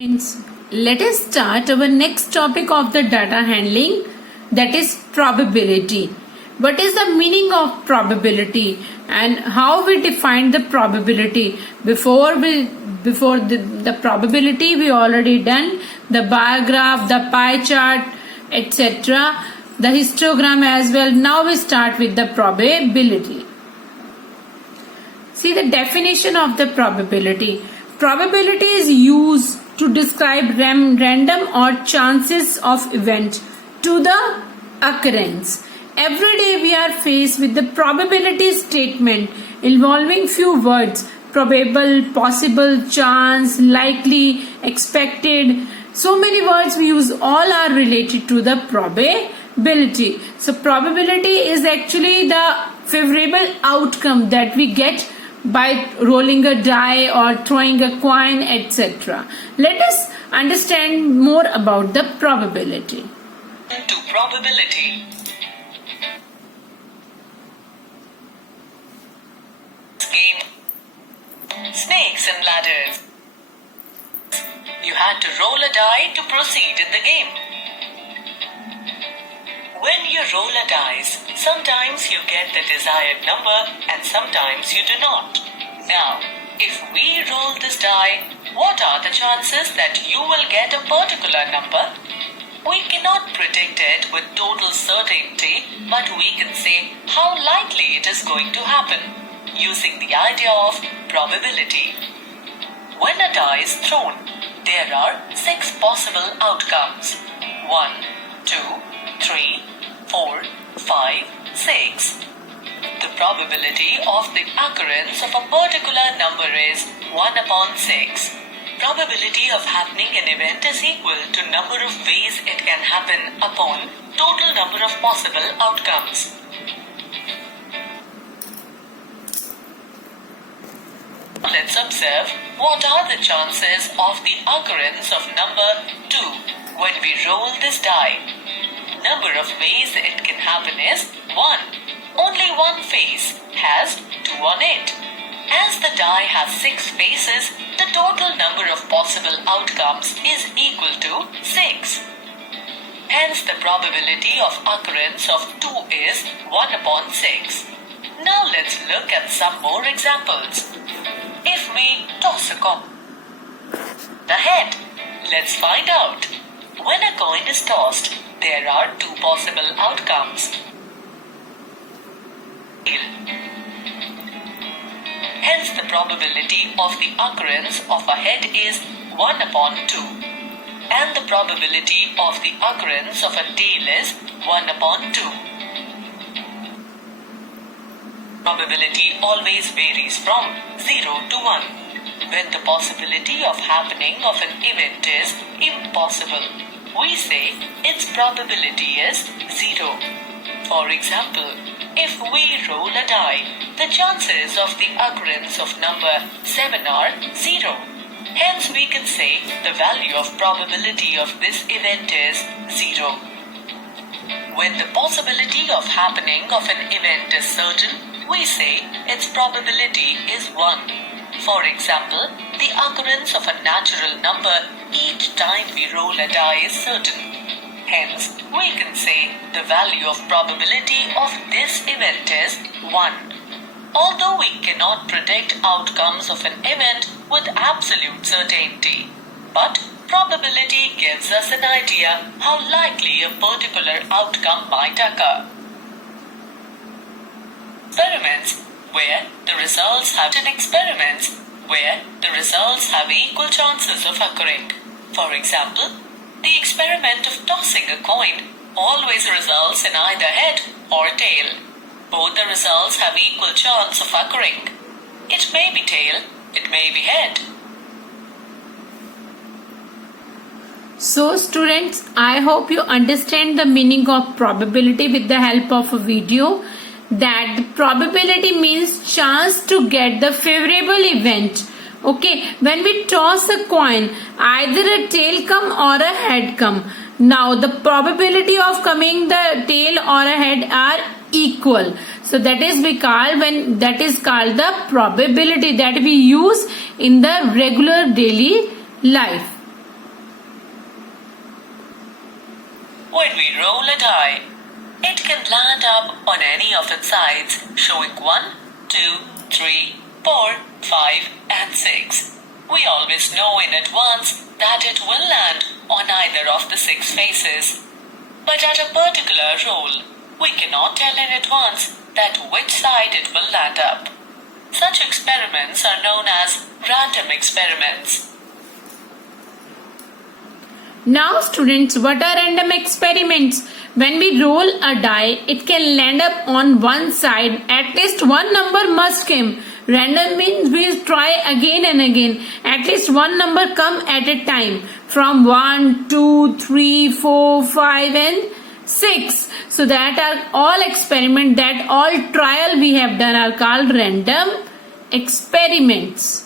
Friends, let us start our next topic of the data handling, that is probability. What is the meaning of probability and how we define the probability? Before the probability we already done the bar graph, the pie chart, etc. the histogram as well. Now we start with the probability. See the definition of the probability. Probability is used to describe random or chances of event to the occurrence. Every day we are faced with the probability statement involving few words: probable, possible, chance, likely, expected. So many words we use, all are related to the probability. So probability is actually the favorable outcome that we get by rolling a die or throwing a coin, etc. Let us understand more about the probability. To probability. Game. Snakes and ladders. You had to roll a die to proceed in the game. When you roll a dice, sometimes you get the desired number and sometimes you do not. Now, if we roll this die, what are the chances that you will get a particular number? We cannot predict it with total certainty, but we can say how likely it is going to happen using the idea of probability. When a die is thrown, there are 6 possible outcomes. 1, 2, 3, 4, 5, 6. The probability of the occurrence of a particular number is 1 upon 6. Probability of happening an event is equal to number of ways it can happen upon total number of possible outcomes. Let's observe what are the chances of the occurrence of number 2 when we roll this die. Number of ways it can happen is 1. Only one face has 2 on it. As the die has 6 faces, the total number of possible outcomes is equal to 6. Hence the probability of occurrence of 2 is 1 upon 6. Now let's look at some more examples. If we toss a coin, the head, let's find out. When a coin is tossed, there are 2 possible outcomes. Hence the probability of the occurrence of a head is 1 upon 2. And the probability of the occurrence of a tail is 1 upon 2. Probability always varies from 0 to 1. When the possibility of happening of an event is impossible, we say its probability is 0. For example, if we roll a die, the chances of the occurrence of number 7 are 0. Hence we can say the value of probability of this event is 0. When the possibility of happening of an event is certain, we say its probability is 1. For example, the occurrence of a natural number each time we roll a die is certain. Hence, we can say the value of probability of this event is 1. Although we cannot predict outcomes of an event with absolute certainty, but probability gives us an idea how likely a particular outcome might occur. Experiments where the results have equal chances of occurring. For example, the experiment of tossing a coin always results in either head or tail. Both the results have equal chance of occurring. It may be tail, it may be head. So students, I hope you understand the meaning of probability with the help of a video. That the probability means chance to get the favorable event. Okay, when we toss a coin, either a tail come or a head come. Now the probability of coming the tail or a head are equal. So that is called the probability that we use in the regular daily life. when we roll a die. It can land up on any of its sides, showing 1, 2, 3, 4, 5, and 6. We always know in advance that it will land on either of the 6 faces. But at a particular roll, we cannot tell in advance that which side it will land up. Such experiments are known as random experiments. Now students, what are random experiments? When we roll a die, it can land up on one side. At least one number must come. Random means we try again and again. At least one number come at a time. From 1, 2, 3, 4, 5 and 6. So that are all experiment, that all trial we have done are called random experiments.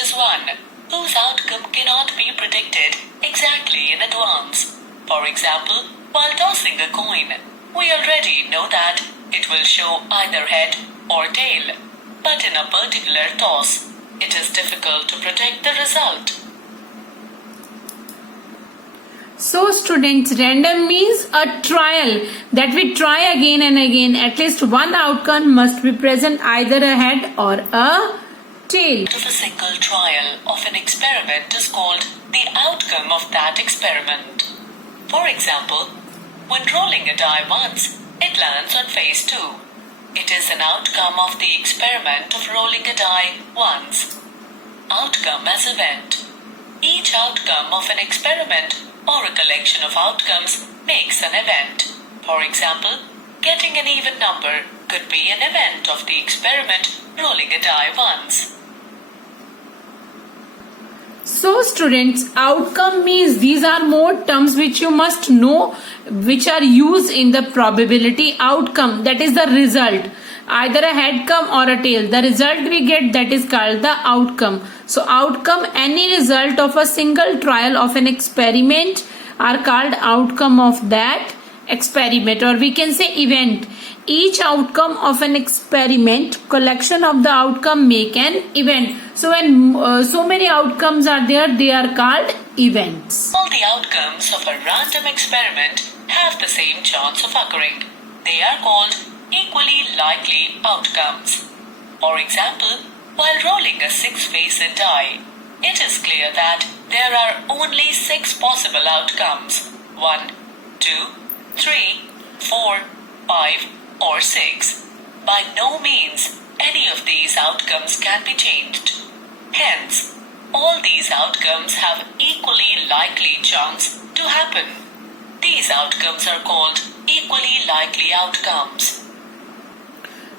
Is one whose outcome cannot be predicted exactly in advance. For example, while tossing a coin, we already know that it will show either head or tail. But in a particular toss, it is difficult to predict the result. So students, random means a trial that we try again and again. At least one outcome must be present, either a head or a tail. Of a single trial of an experiment is called the outcome of that experiment. For example, when rolling a die once, it lands on phase 2. It is an outcome of the experiment of rolling a die once. Outcome as event. Each outcome of an experiment or a collection of outcomes makes an event. For example, getting an even number could be an event of the experiment rolling a die once. So students, outcome means these are more terms which you must know, which are used in the probability. Outcome, that is the result. Either a head come or a tail. The result we get, that is called the outcome. So outcome, any result of a single trial of an experiment are called outcome of that experiment, or we can say event. Each outcome of an experiment, collection of the outcome make an event. So when so many outcomes are there, they are called events. All the outcomes of a random experiment have the same chance of occurring. They are called equally likely outcomes. For example, while rolling a 6-faced die, it is clear that there are only 6 possible outcomes. 1, 2, 3, 4, 5, or 6. By no means any of these outcomes can be changed. Hence, all these outcomes have equally likely chance to happen. These outcomes are called equally likely outcomes.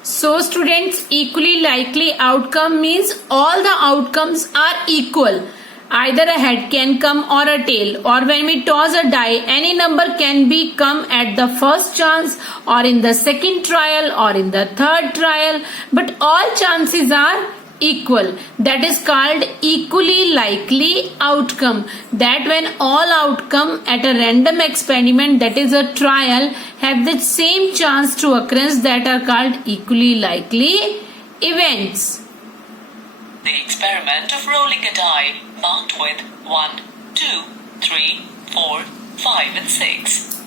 So students, equally likely outcome means all the outcomes are equal. Either a head can come or a tail, or when we toss a die, any number can be come at the first chance or in the second trial or in the third trial, but all chances are equal. That is called equally likely outcome. That when all outcome at a random experiment, that is a trial, have the same chance to occurrence, that are called equally likely events. The experiment of rolling a die marked with 1, 2, 3, 4, 5 and 6.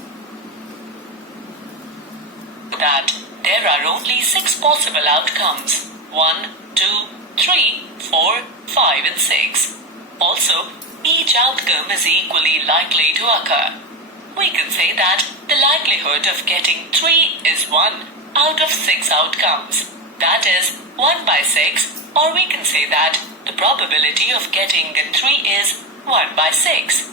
That there are only 6 possible outcomes. 1, 2, 3, 4, 5 and 6. Also, each outcome is equally likely to occur. We can say that the likelihood of getting 3 is 1 out of 6 outcomes. That is 1 by 6. Or we can say that the probability of getting a 3 is 1 by 6.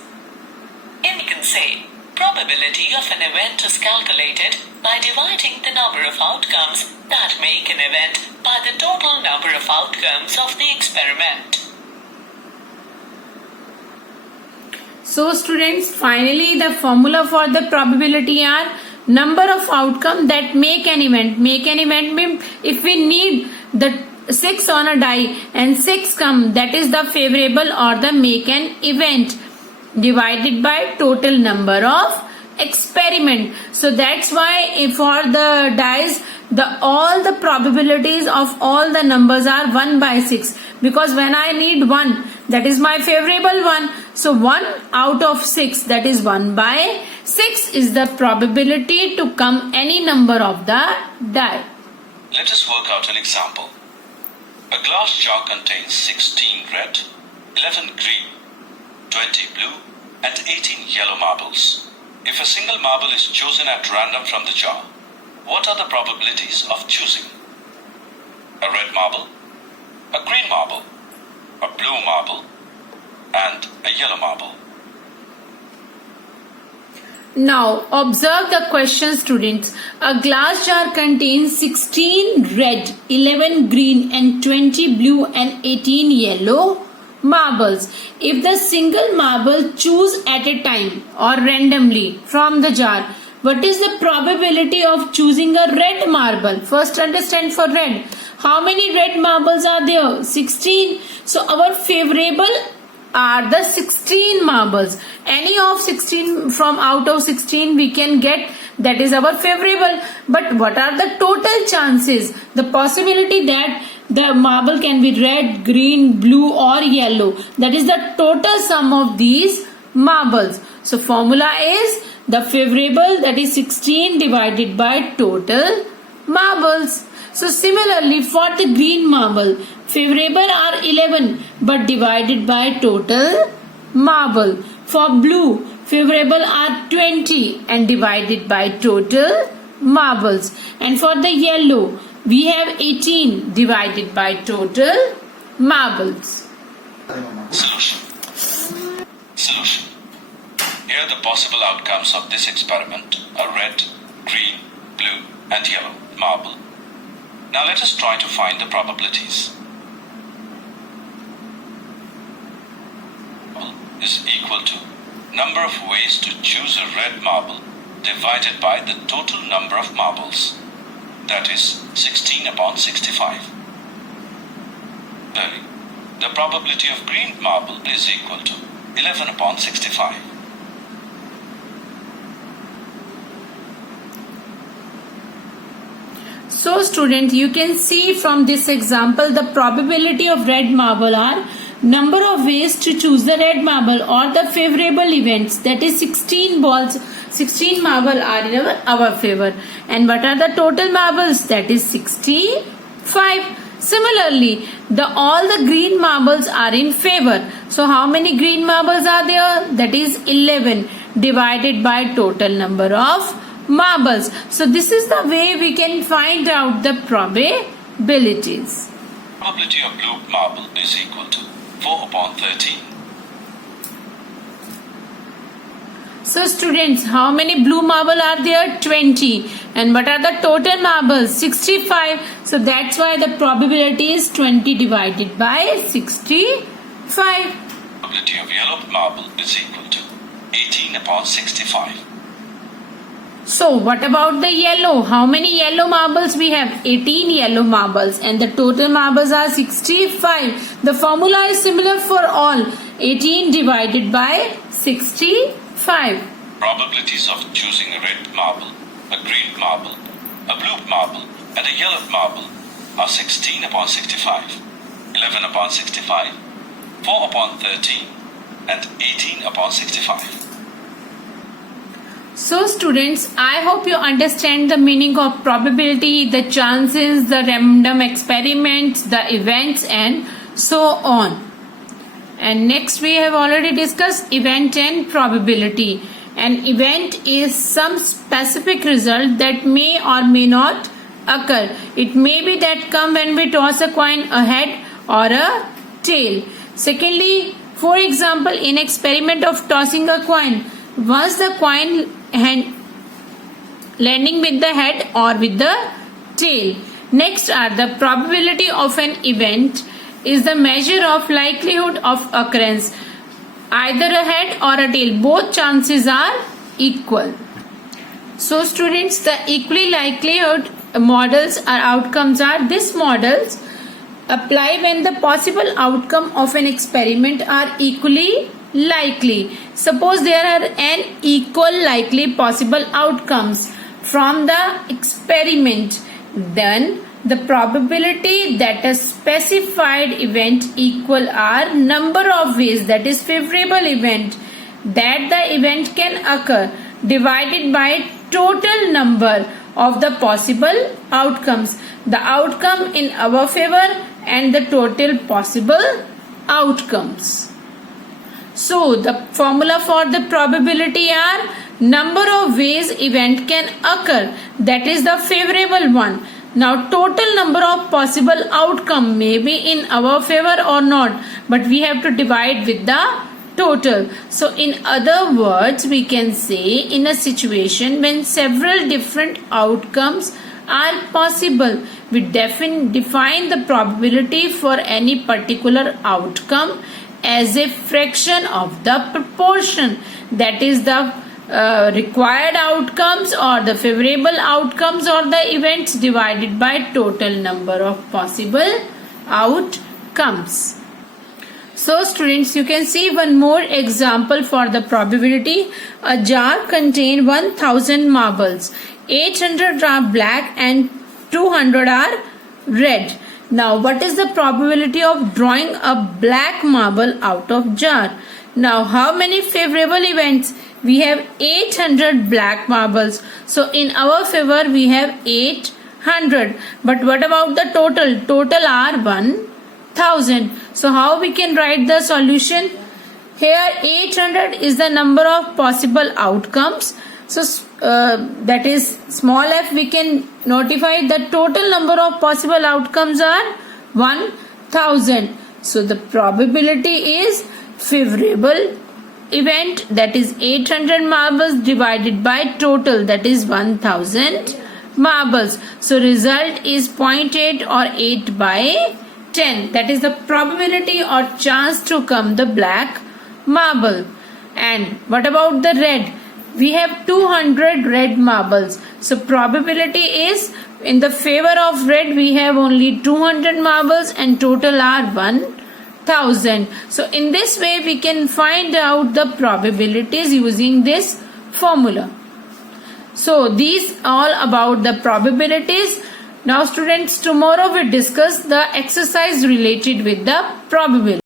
And we can say probability of an event is calculated by dividing the number of outcomes that make an event by the total number of outcomes of the experiment. So students, finally the formula for the probability are number of outcomes that make an event. Make an event means if we need the 6 on a die and 6 come, that is the favorable or the make an event, divided by total number of experiment. So that's why for the dice all the probabilities of all the numbers are 1 by 6, because when I need 1, that is my favorable one. So 1 out of 6, that is 1 by 6 is the probability to come any number of the die. Let us work out an example. A glass jar contains 16 red, 11 green, 20 blue and 18 yellow marbles. If a single marble is chosen at random from the jar, what are the probabilities of choosing? A red marble, a green marble, a blue marble and a yellow marble. Now observe the question, students. A glass jar contains 16 red, 11 green and 20 blue and 18 yellow marbles. If the single marble choose at a time or randomly from the jar, what is the probability of choosing a red marble? First understand for red. How many red marbles are there? 16. So our favorable are the 16 marbles. Any of 16 from out of 16 we can get, that is our favorable. But what are the total chances? The possibility that the marble can be red, green, blue or yellow. That is the total sum of these marbles. So formula is the favorable, that is 16 divided by total marbles. So similarly for the green marble, favorable are 11 but divided by total marble. For blue, favorable are 20 and divided by total marbles. And for the yellow, we have 18 divided by total marbles. Solution. Here the possible outcomes of this experiment are red, green, blue and yellow marble. Now let us try to find the probabilities. Is equal to number of ways to choose a red marble divided by the total number of marbles. That is 16 upon 65. Thirdly, the probability of green marble is equal to 11 upon 65. So students, you can see from this example the probability of red marble are number of ways to choose the red marble or the favorable events, that is 16 marble are in our favor. And what are the total marbles? That is 65. Similarly, all the green marbles are in favor. So how many green marbles are there? That is 11 divided by total number of marbles. So this is the way we can find out the probabilities. Probability of blue marble is equal to 4 upon 13. So students, how many blue marble are there? 20. And what are the total marbles? 65. So that's why the probability is 20 divided by 65. Probability of yellow marble is equal to 18 upon 65. So what about the yellow? How many yellow marbles we have? 18 yellow marbles and the total marbles are 65. The formula is similar for all. 18 divided by 65. Probabilities of choosing a red marble, a green marble, a blue marble and a yellow marble are 16 upon 65, 11 upon 65, 4 upon 13 and 18 upon 65. So students, I hope you understand the meaning of probability, the chances, the random experiments, the events and so on. And next we have already discussed event and probability. An event is some specific result that may or may not occur. It may be that come when we toss a coin, a head or a tail. Secondly, for example, in experiment of tossing a coin, once the coin landing with the head or with the tail. Next are the probability of an event is the measure of likelihood of occurrence. Either a head or a tail, both chances are equal. So students, the equally likelihood models or outcomes are these models apply when the possible outcome of an experiment are equally likely. Suppose there are n equal likely possible outcomes from the experiment then the probability that a specified event equal are number of ways, that is favorable event, that the event can occur divided by total number of the possible outcomes, the outcome in our favor and the total possible outcomes. So the formula for the probability are number of ways event can occur, that is the favorable one. Now total number of possible outcome may be in our favor or not, but we have to divide with the total. So in other words, we can say in a situation when several different outcomes are possible, we define the probability for any particular outcome as a fraction of the proportion, that is the required outcomes or the favorable outcomes or the events divided by total number of possible outcomes. So students, you can see one more example for the probability. A jar contains 1000 marbles. 800 are black and 200 are red. Now what is the probability of drawing a black marble out of jar? Now how many favorable events? We have 800 black marbles. So in our favor we have 800. But what about the total? Total are 1000. So how we can write the solution? Here 800 is the number of possible outcomes. So that is small f, we can notify the total number of possible outcomes are 1000. So the probability is favorable event, that is 800 marbles divided by total, that is 1000 marbles. So result is 0.8 or 8 by 10. That is the probability or chance to come the black marble. And what about the red? We have 200 red marbles. So probability is in the favor of red we have only 200 marbles and total are 1000. So in this way we can find out the probabilities using this formula. So these all about the probabilities. Now students, tomorrow we discuss the exercise related with the probability.